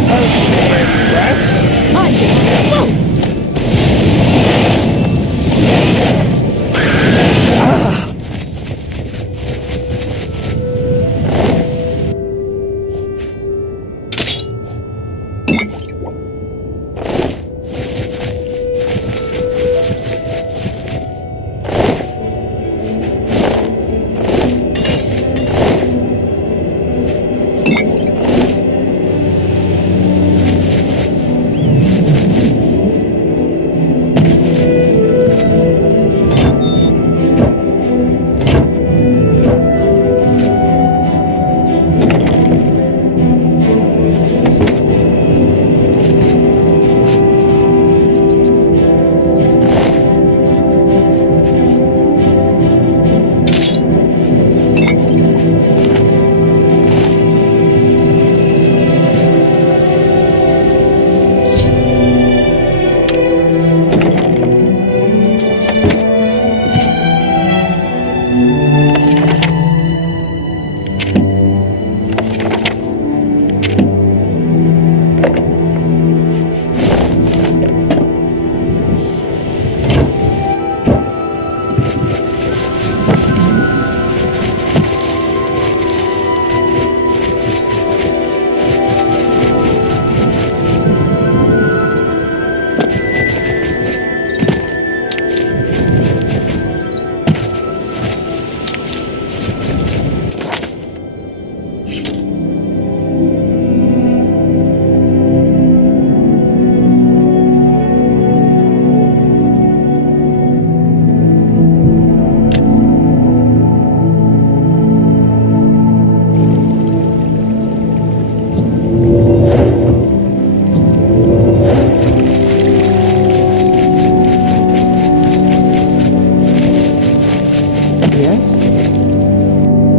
supposed to be impressed? I did. Whoa!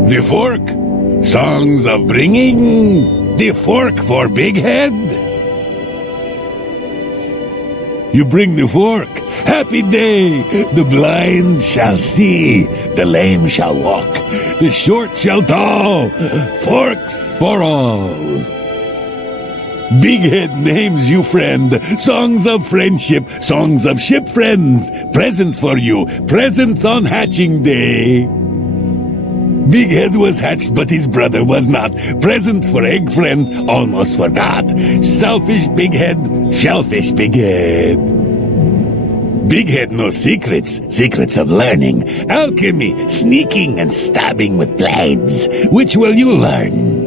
The fork. Songs of bringing. The fork for Big Head. You bring the fork. Happy day. The blind shall see. The lame shall walk. The short shall tall. Forks for all. Big Head names you friend. Songs of friendship. Songs of ship friends. Presents for you. Presents on hatching day. Big Head was hatched, but his brother was not. Presents for Egg Friend, almost forgot. Selfish Big Head, shellfish Big Head. Big Head knows secrets, secrets of learning, alchemy, sneaking, and stabbing with blades. Which will you learn?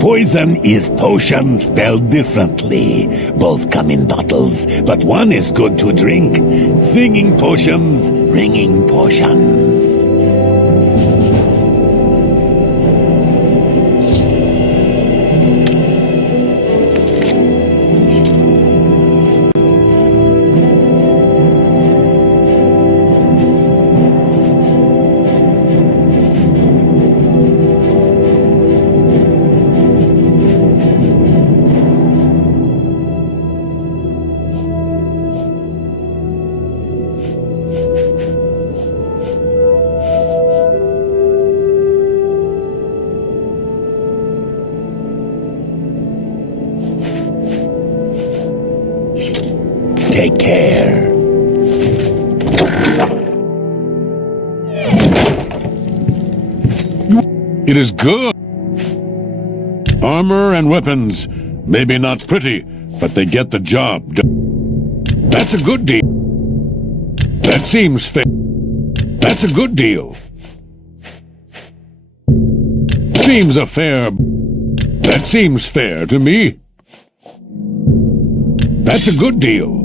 Poison is potion spelled differently. Both come in bottles, but one is good to drink. Singing potions, ringing potions. Take care. It is good. Armor and weapons. Maybe not pretty, but they get the job done. That's a good deal. That seems fair. That's a good deal. Seems a fair... That seems fair to me. That's a good deal.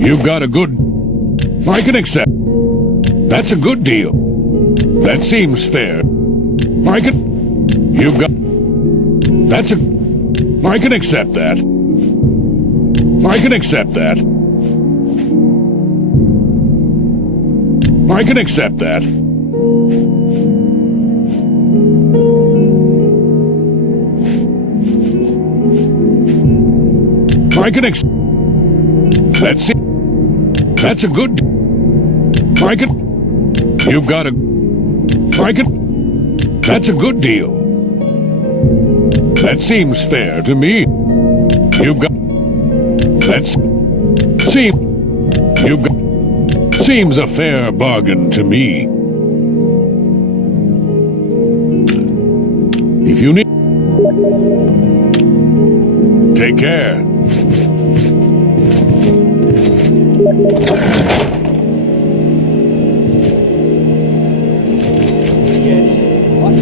You've got a good... I can accept. That's a good deal. That seems fair. I can... You've got... That's a... I can accept that. I can accept that. I can accept that. I can accept. That's a good. I can. You've got a. I can. That's a good deal. That seems fair to me. You've got. That's. You've got. Seems a fair bargain to me. If you need. Take care. Yes. What?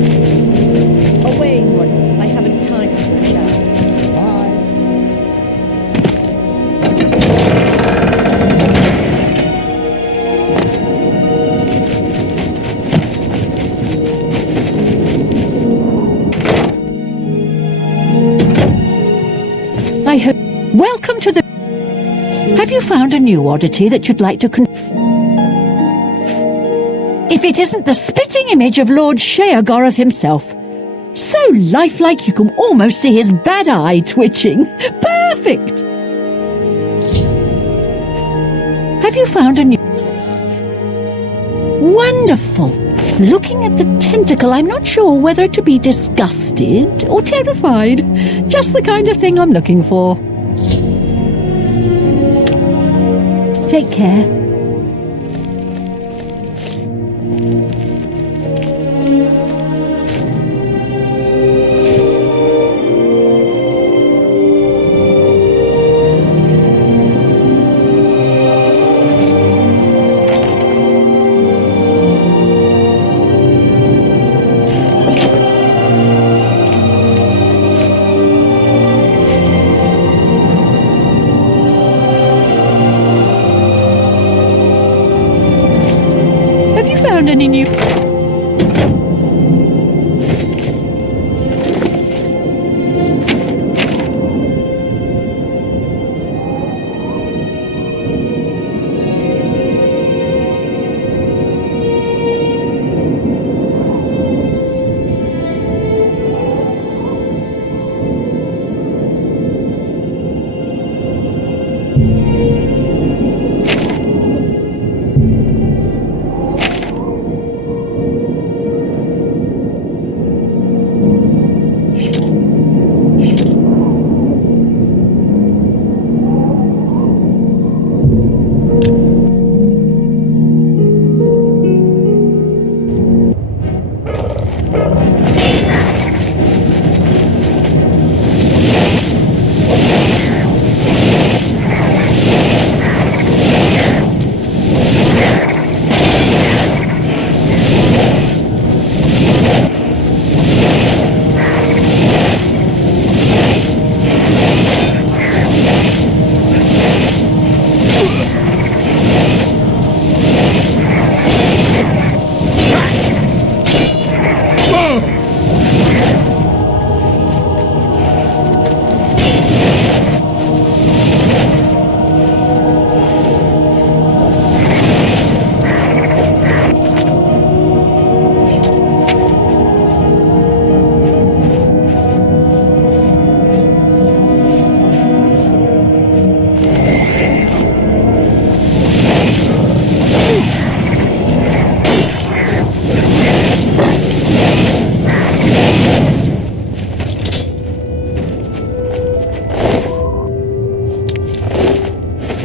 Away, Gordon. I haven't time for the chat. Bye. I hope. Welcome to the. Have you found a new oddity that you'd like to If it isn't the spitting image of Lord Sheogorath himself. So lifelike you can almost see his bad eye twitching. Perfect! Have you found a new... Wonderful! Looking at the tentacle, I'm not sure whether to be disgusted or terrified. Just the kind of thing I'm looking for. Take care. Any new...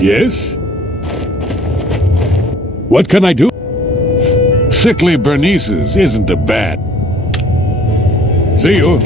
Yes? What can I do? Sickly Bernice's isn't a bad. See you.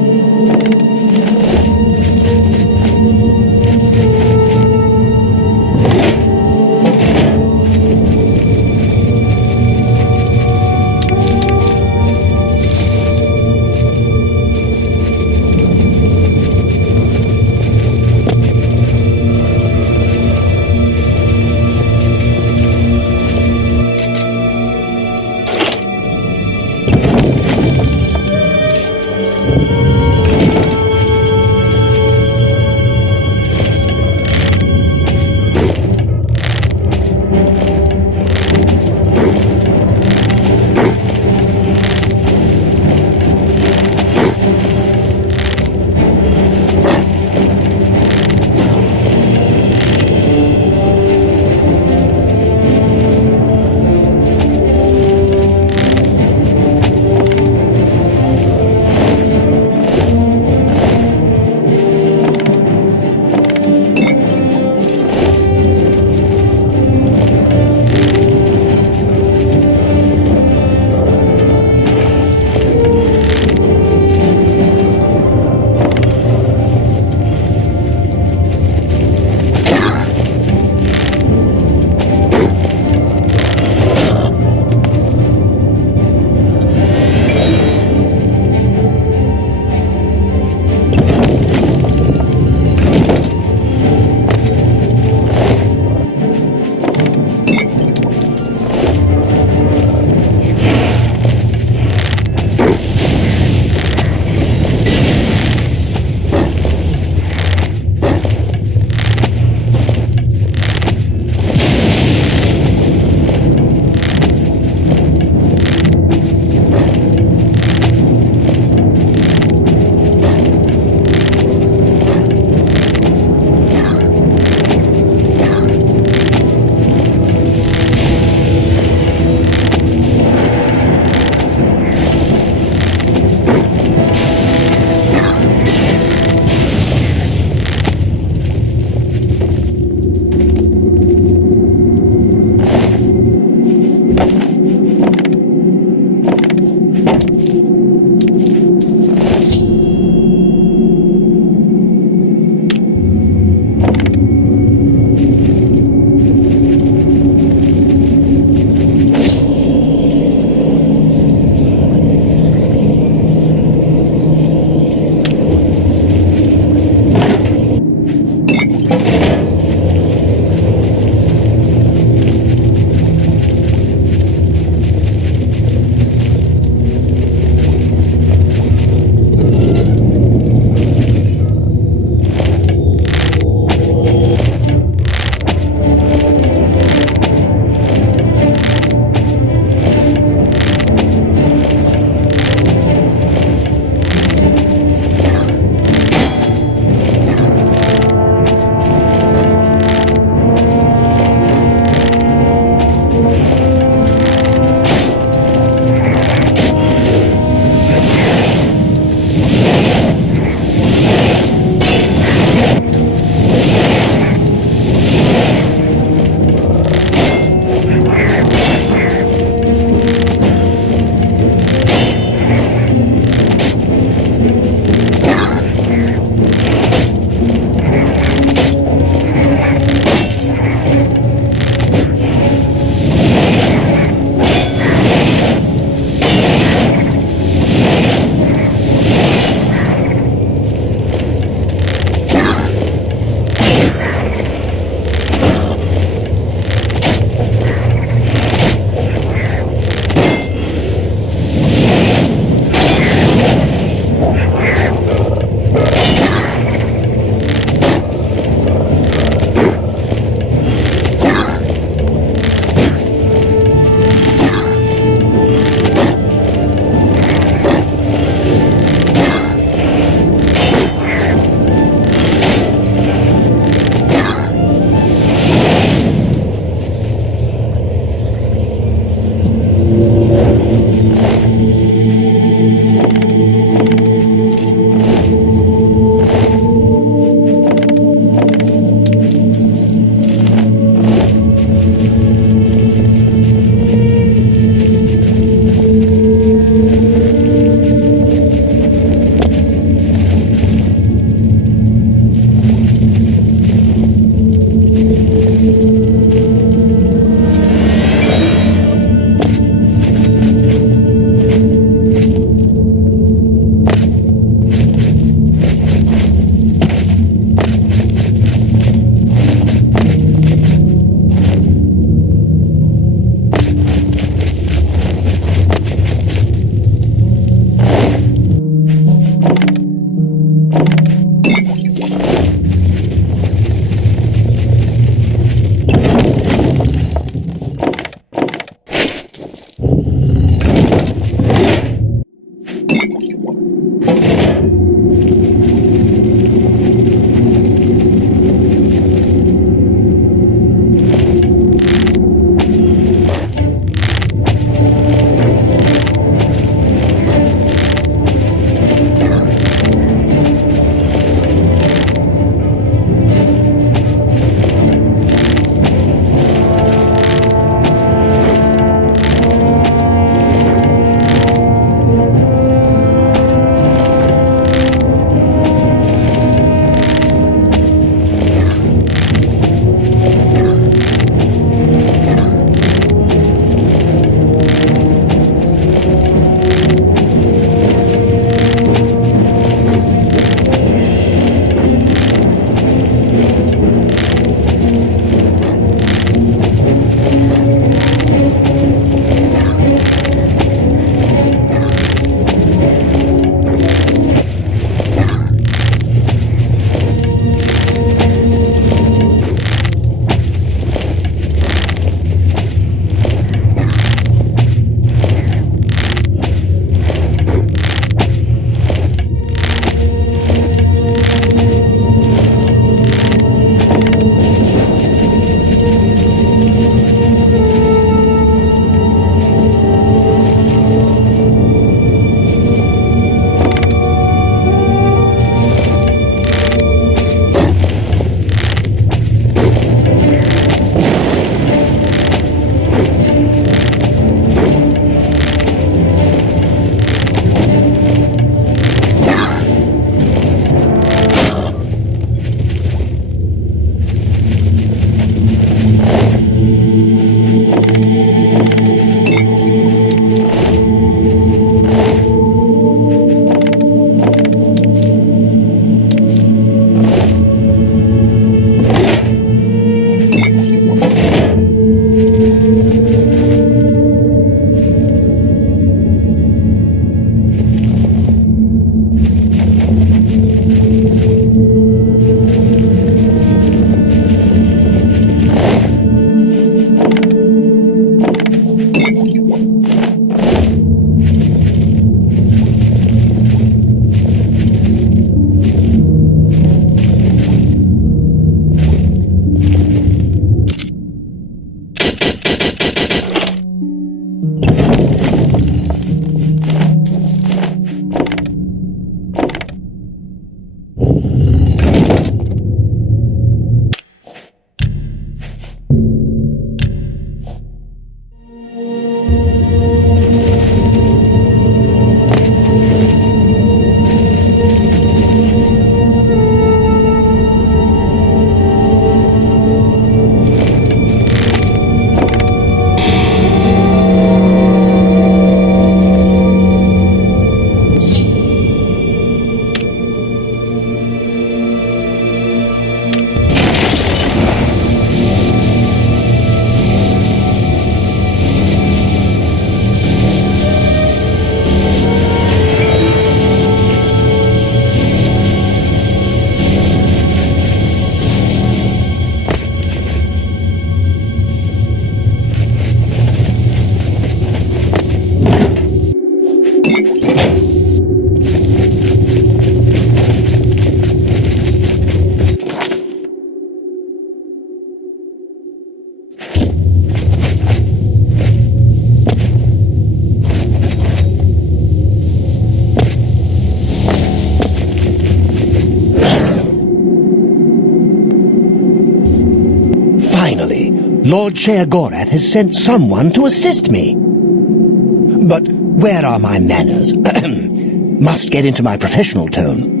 Lord Sheagorath has sent someone to assist me. But where are my manners? Must get into my professional tone.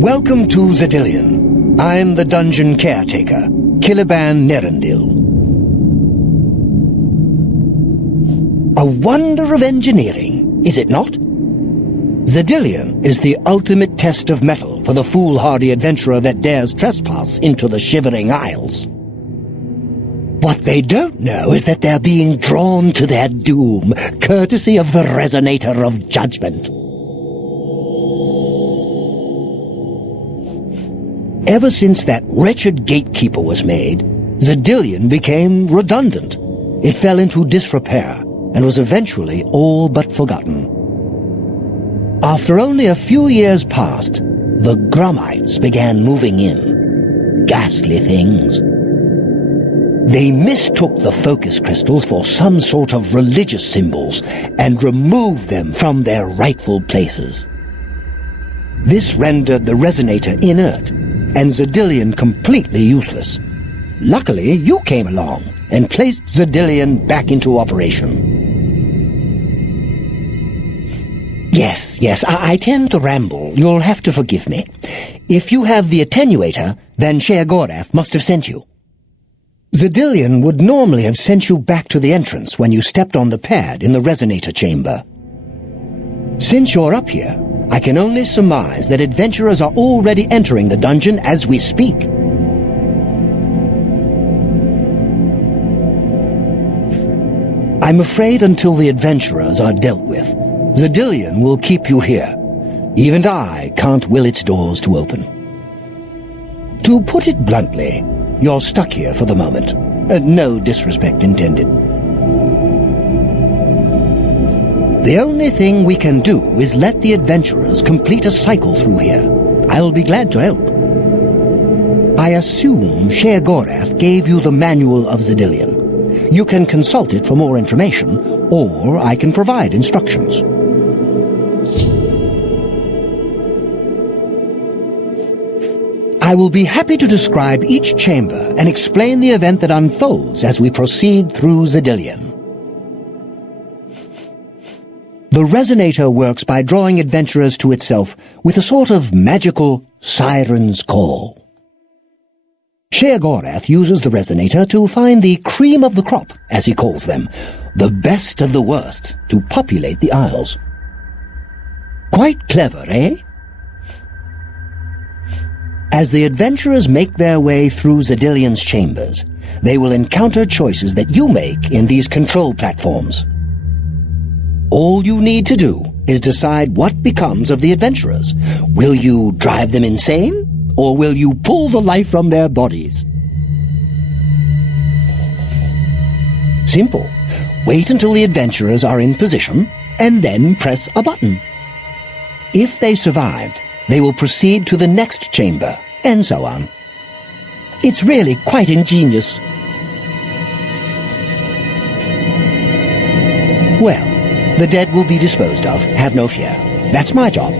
Welcome to Xedilian. I'm the dungeon caretaker, Caliban Nerendil. A wonder of engineering, is it not? Xedilian is the ultimate test of mettle for the foolhardy adventurer that dares trespass into the Shivering Isles. What they don't know is that they're being drawn to their doom, courtesy of the Resonator of Judgment. Ever since that wretched gatekeeper was made, Xedilian became redundant. It fell into disrepair and was eventually all but forgotten. After only a few years passed, the Grummites began moving in. Ghastly things. They mistook the focus crystals for some sort of religious symbols and removed them from their rightful places. This rendered the Resonator inert and Xedilian completely useless. Luckily, you came along and placed Xedilian back into operation. Yes, I tend to ramble. You'll have to forgive me. If you have the attenuator, then Sheagorath must have sent you. Xedilian would normally have sent you back to the entrance when you stepped on the pad in the Resonator chamber. Since you're up here, I can only surmise that adventurers are already entering the dungeon as we speak. I'm afraid until the adventurers are dealt with, Xedilian will keep you here. Even I can't will its doors to open. To put it bluntly, you're stuck here for the moment. No disrespect intended. The only thing we can do is let the adventurers complete a cycle through here. I'll be glad to help. I assume Sheagorath gave you the Manual of Xedilian. You can consult it for more information, or I can provide instructions. I will be happy to describe each chamber and explain the event that unfolds as we proceed through Xedilian. The Resonator works by drawing adventurers to itself with a sort of magical siren's call. Sheagorath uses the Resonator to find the cream of the crop, as he calls them, the best of the worst, to populate the Isles. Quite clever, eh? As the adventurers make their way through Xedilian's chambers, they will encounter choices that you make in these control platforms. All you need to do is decide what becomes of the adventurers. Will you drive them insane, or will you pull the life from their bodies? Simple. Wait until the adventurers are in position, and then press a button. If they survived, they will proceed to the next chamber, and so on. It's really quite ingenious. Well, the dead will be disposed of, have no fear. That's my job.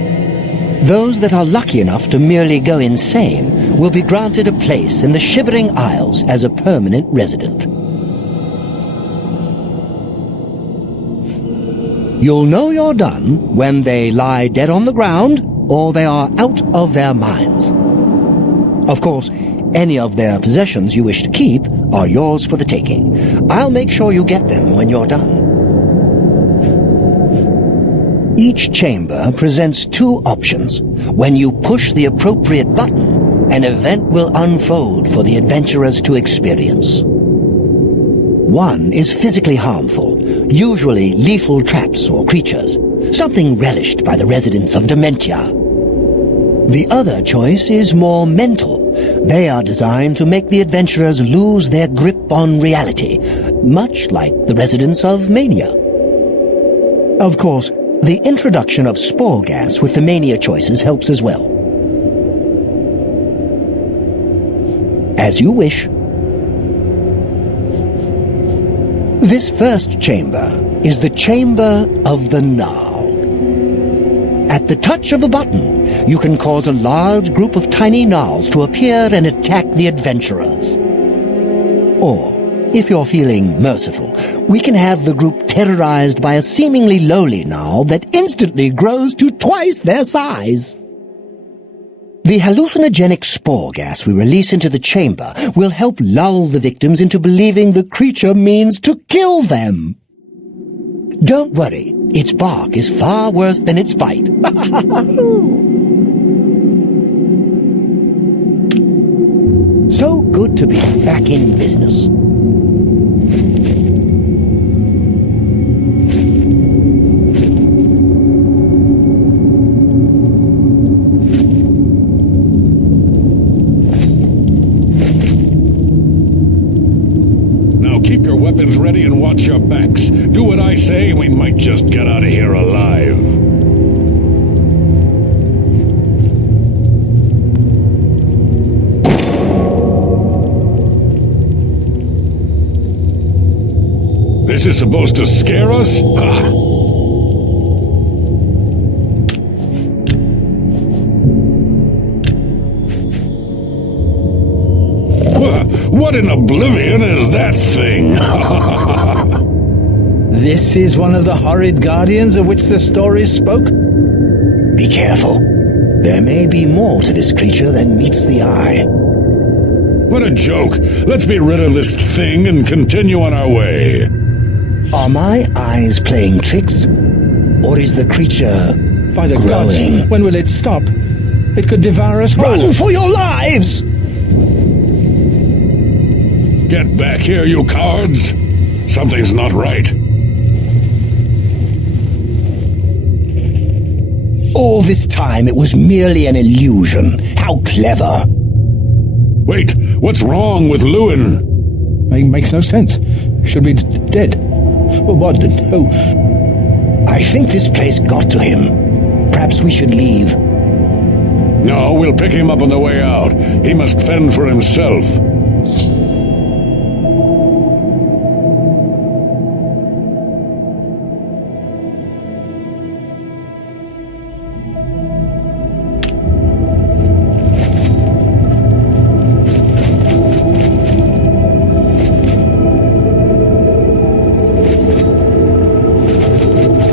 Those that are lucky enough to merely go insane will be granted a place in the Shivering Isles as a permanent resident. You'll know you're done when they lie dead on the ground or they are out of their minds. Of course, any of their possessions you wish to keep are yours for the taking. I'll make sure you get them when you're done. Each chamber presents two options. When you push the appropriate button, an event will unfold for the adventurers to experience. One is physically harmful, usually lethal traps or creatures, something relished by the residents of Dementia. The other choice is more mental. They are designed to make the adventurers lose their grip on reality, much like the residents of Mania. Of course, the introduction of spore gas with the Mania choices helps as well. As you wish. This first chamber is the Chamber of the Gnarl. At the touch of a button, you can cause a large group of tiny gnarls to appear and attack the adventurers. Or, if you're feeling merciful, we can have the group terrorized by a seemingly lowly gnoll that instantly grows to twice their size. The hallucinogenic spore gas we release into the chamber will help lull the victims into believing the creature means to kill them. Don't worry, its bark is far worse than its bite. So good to be back in business. Now keep your weapons ready and watch your backs. Do what I say, we might just get out of here alive. This is supposed to scare us? Ha! What in Oblivion is that thing? This is one of the horrid guardians of which the stories spoke? Be careful. There may be more to this creature than meets the eye. What a joke. Let's be rid of this thing and continue on our way. Are my eyes playing tricks? Or is the creature By the growing? gods, when will it stop? It could devour us Run whole. for your lives! Get back here, you cowards! Something's not right. All this time it was merely an illusion. How clever! Wait, what's wrong with Lewin? Makes no sense. Should be dead. Well, what? Oh, I think this place got to him. Perhaps we should leave. No, we'll pick him up on the way out. He must fend for himself.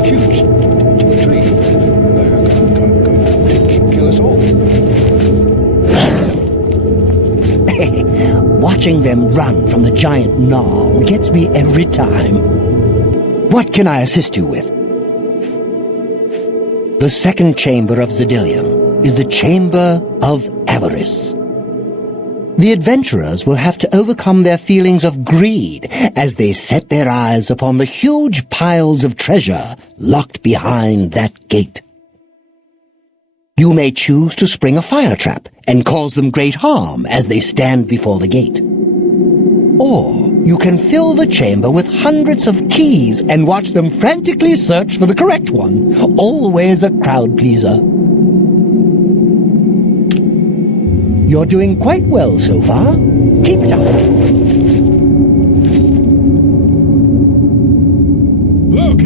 huge tree. Going to kill us all. Watching them run from the giant gnoll gets me every time. What can I assist you with? The second chamber of Xedilian is the Chamber of Avarice. The adventurers will have to overcome their feelings of greed as they set their eyes upon the huge piles of treasure locked behind that gate. You may choose to spring a fire trap and cause them great harm as they stand before the gate. Or you can fill the chamber with hundreds of keys and watch them frantically search for the correct one. Always a crowd pleaser. You're doing quite well so far. Keep it up. Look,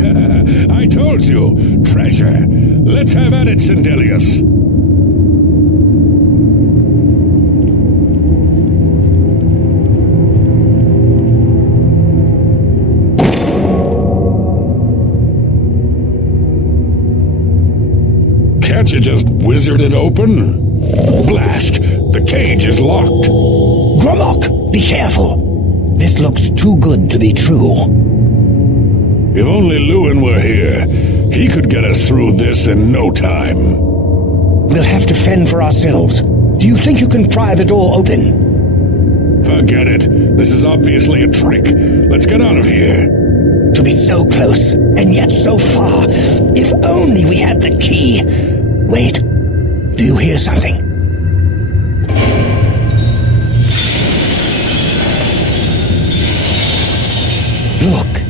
I told you. Treasure. Let's have at it, Xedilius. Can't you just wizard it open? Blast! The cage is locked. Gromok, be careful. This looks too good to be true. If only Lewin were here, he could get us through this in no time. We'll have to fend for ourselves. Do you think you can pry the door open? Forget it. This is obviously a trick. Let's get out of here. To be so close, and yet so far. If only we had the key. Wait, do you hear something? Look,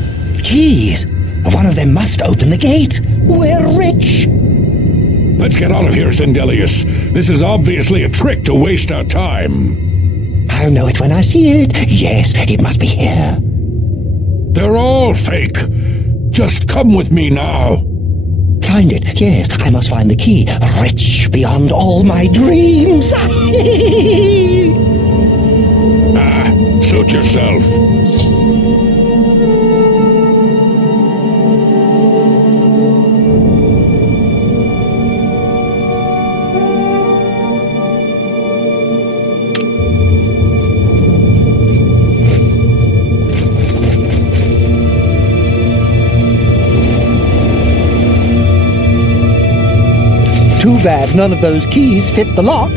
keys. One of them must open the gate. We're rich. Let's get out of here, Xedilius. This is obviously a trick to waste our time. I'll know it when I see it. Yes, it must be here. They're all fake. Just come with me now. Find it. Yes, I must find the key. Rich beyond all my dreams. Suit yourself. Too bad none of those keys fit the lock.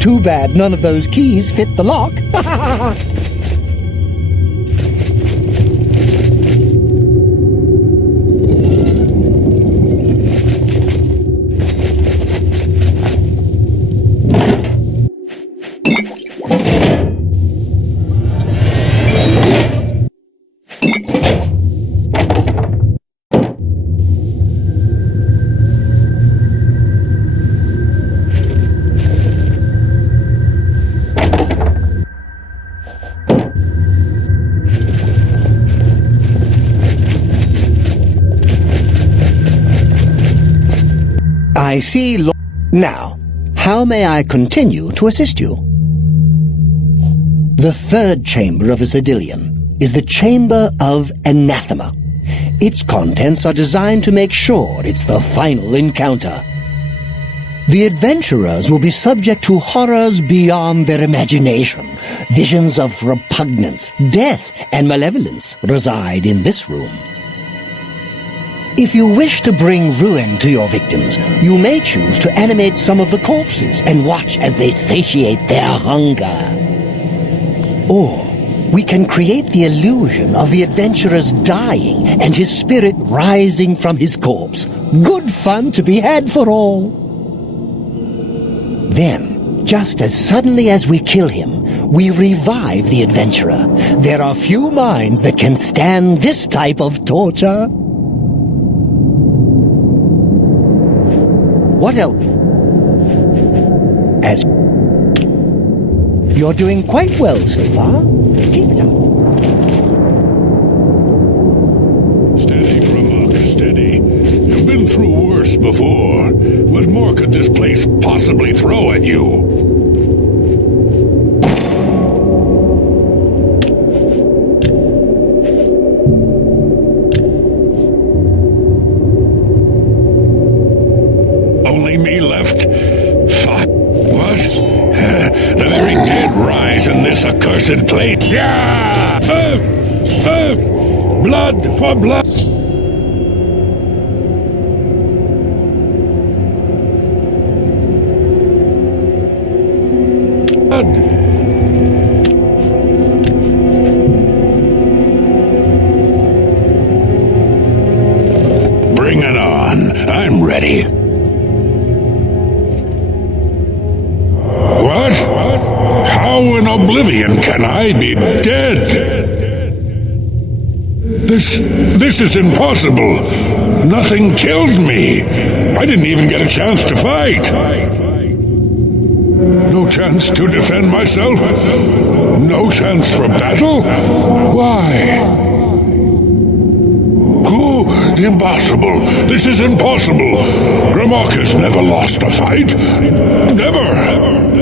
Too bad none of those keys fit the lock. I see. Now, how may I continue to assist you? The third chamber of a Xedilian is the Chamber of Anathema. Its contents are designed to make sure it's the final encounter. The adventurers will be subject to horrors beyond their imagination. Visions of repugnance, death, and malevolence reside in this room. If you wish to bring ruin to your victims, you may choose to animate some of the corpses and watch as they satiate their hunger. Or we can create the illusion of the adventurer's dying and his spirit rising from his corpse. Good fun to be had for all. Then, just as suddenly as we kill him, we revive the adventurer. There are few minds that can stand this type of torture. What else? As you're doing quite well so far. Keep it up. Steady, Grimlock, steady. You've been through worse before. What more could this place possibly throw at you? Only me left? Fuck. What? The very dead rise in this accursed place. Yeah! Blood for blood! Bring it on. I'm ready. What? How in Oblivion can I be dead? This is impossible. Nothing killed me. I didn't even get a chance to fight. No chance to defend myself? No chance for battle? Why? Oh, impossible. This is impossible. Grimlock has never lost a fight. Never.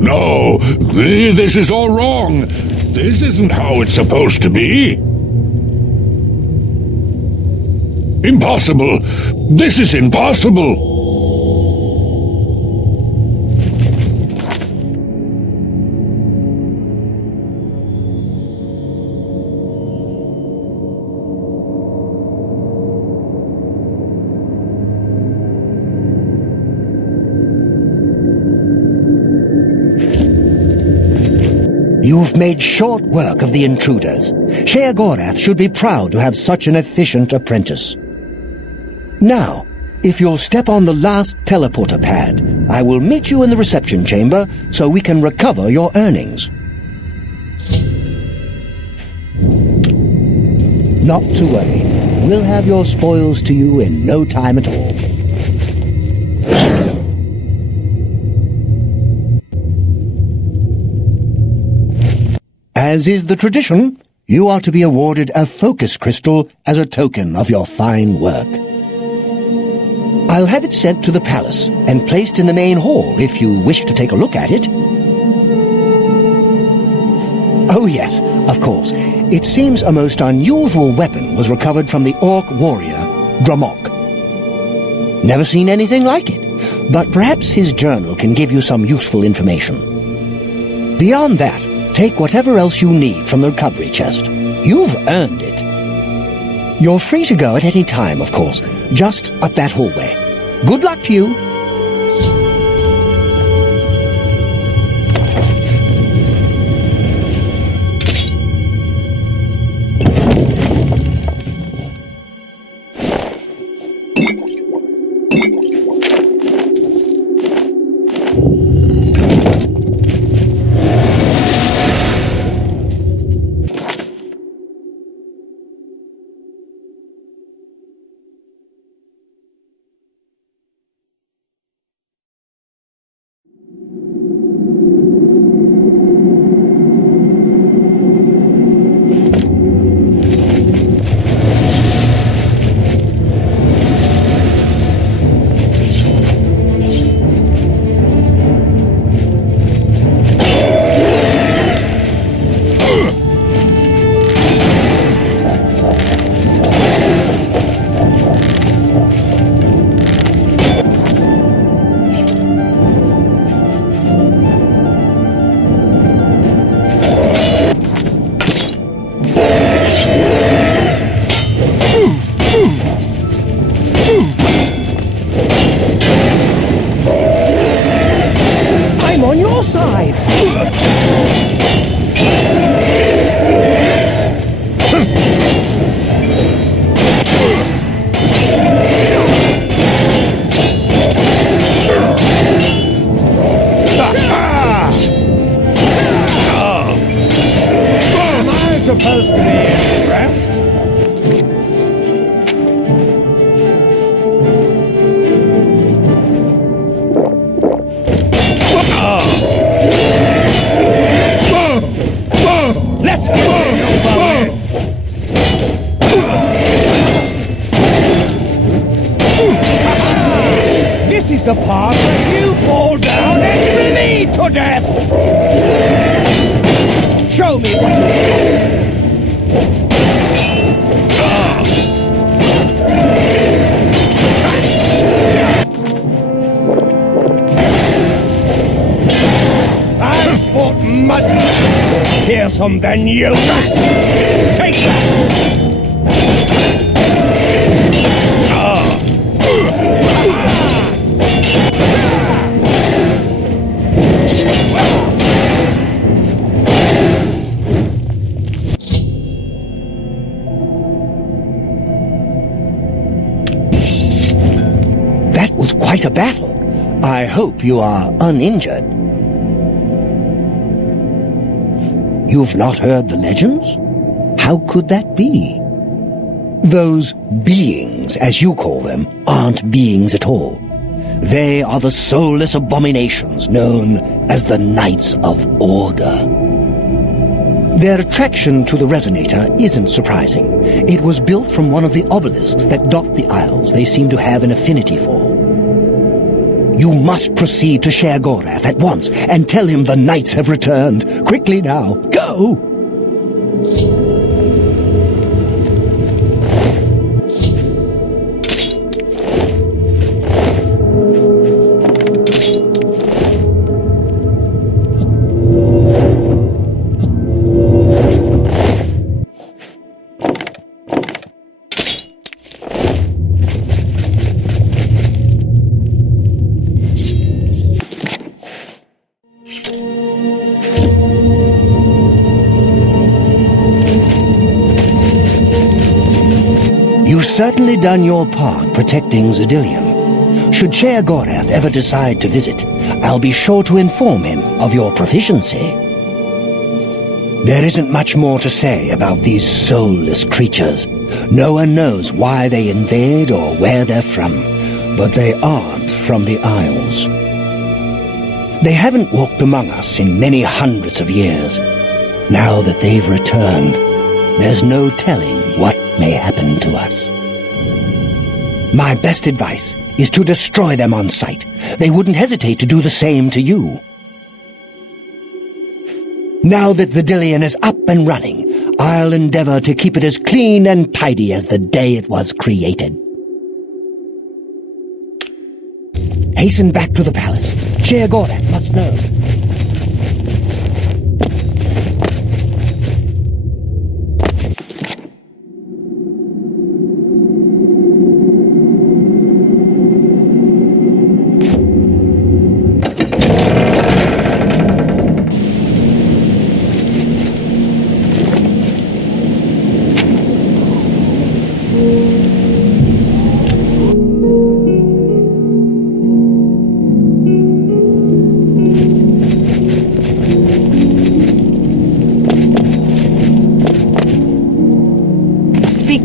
No, this is all wrong. This isn't how it's supposed to be. Impossible. This is impossible. You've made short work of the intruders. Sheogorath should be proud to have such an efficient apprentice. Now, if you'll step on the last teleporter pad, I will meet you in the reception chamber so we can recover your earnings. Not to worry. We'll have your spoils to you in no time at all. As is the tradition, you are to be awarded a focus crystal as a token of your fine work. I'll have it sent to the palace and placed in the main hall if you wish to take a look at it. Oh yes, of course. It seems a most unusual weapon was recovered from the orc warrior, Dramok. Never seen anything like it, but perhaps his journal can give you some useful information. Beyond that, take whatever else you need from the recovery chest. You've earned it. You're free to go at any time, of course, just up that hallway. Good luck to you. The part where you fall down and bleed to death! Show me what I've fought much fearsome than you! Take that! That was quite a battle. I hope you are uninjured. You've not heard the legends? How could that be? Those beings, as you call them, aren't beings at all. They are the soulless abominations known as the Knights of Order. Their attraction to the resonator isn't surprising. It was built from one of the obelisks that dot the isles they seem to have an affinity for. You must proceed to Sher Gorath at once and tell him the knights have returned. Quickly now, go! You've certainly done your part protecting Xedilian. Should Sher Gorath ever decide to visit, I'll be sure to inform him of your proficiency. There isn't much more to say about these soulless creatures. No one knows why they invade or where they're from, but they aren't from the Isles. They haven't walked among us in many hundreds of years. Now that they've returned, there's no telling what may happen to us. My best advice is to destroy them on sight. They wouldn't hesitate to do the same to you. Now that Xedilian is up and running, I'll endeavor to keep it as clean and tidy as the day it was created. Hasten back to the palace. Chair Gorak must know.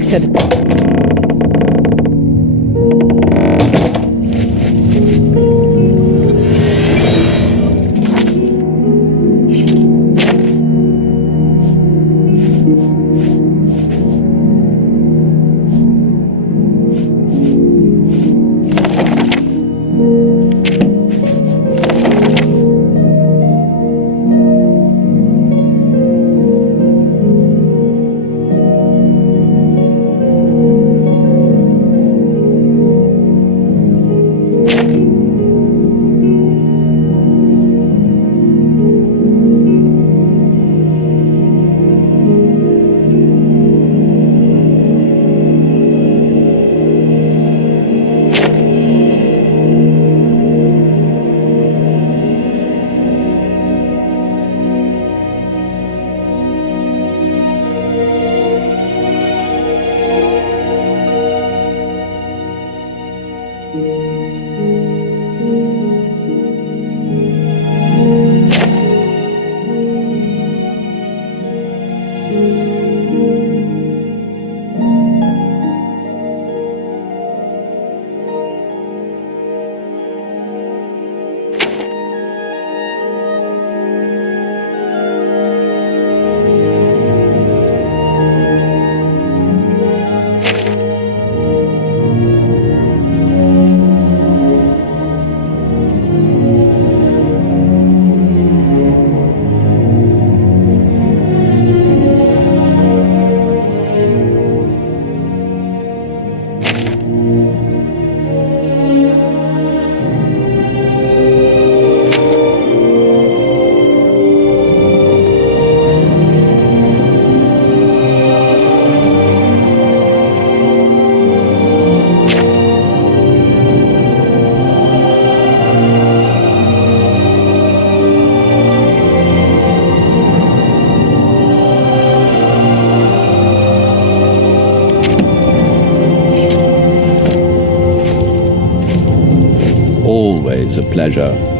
Said. Always a pleasure.